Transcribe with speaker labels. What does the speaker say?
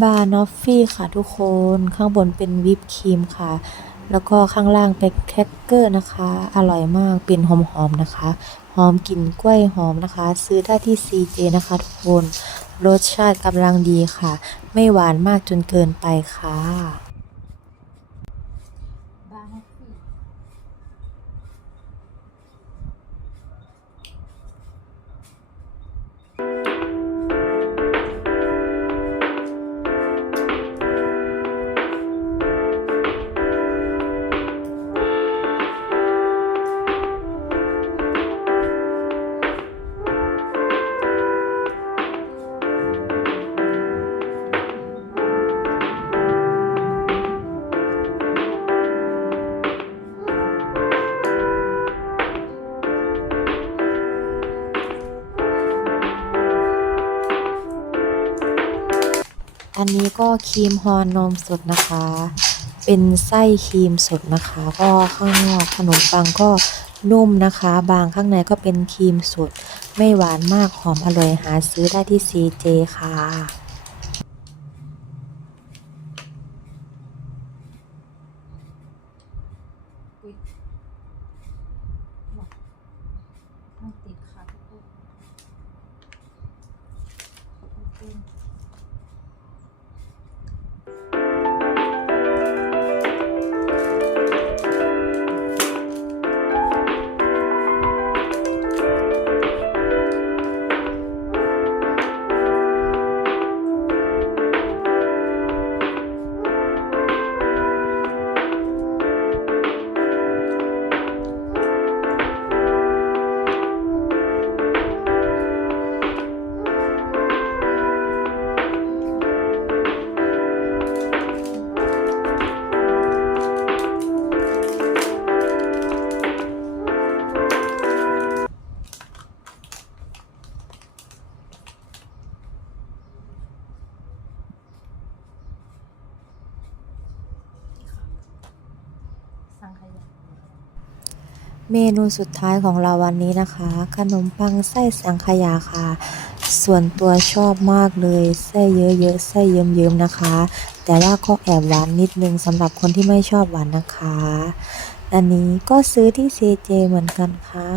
Speaker 1: บานอฟฟี่ค่ะทุกคนข้างบนเป็นวิปครีมค่ะ แล้วก็ข้างล่างเป็นแครกเกอร์นะคะ อร่อยมากเป็นหอมๆนะคะ หอมกลิ่นกล้วยหอมนะคะ ซื้อได้ที่ CJ นะคะทุกคนรสชาติกำลังดีค่ะ ไม่หวานมากจนเกินไปค่ะ
Speaker 2: บางที่
Speaker 1: อันนี้ก็ครีมฮอนนมสดนะคะ เป็นไส้ครีมสดนะคะ ก็ข้างนอกขนมปังก็นุ่มนะคะ บางข้างในก็เป็นครีมสด ไม่หวานมากหอมอร่อยหาซื้อได้ที่ CJ ค่ะ
Speaker 2: สังขยา
Speaker 1: เมนูสุดท้ายของเราวันนี้นะคะ ขนมปังไส้สังขยาค่ะ ส่วนตัวชอบมากเลยไส้เยอะๆไส้เยิ้มๆนะคะ แต่ว่าก็แอบหวานนิดนึงสำหรับคนที่ไม่ชอบหวานนะคะ อันนี้ก็ซื้อที่ CJ เหมือนกันค่ะ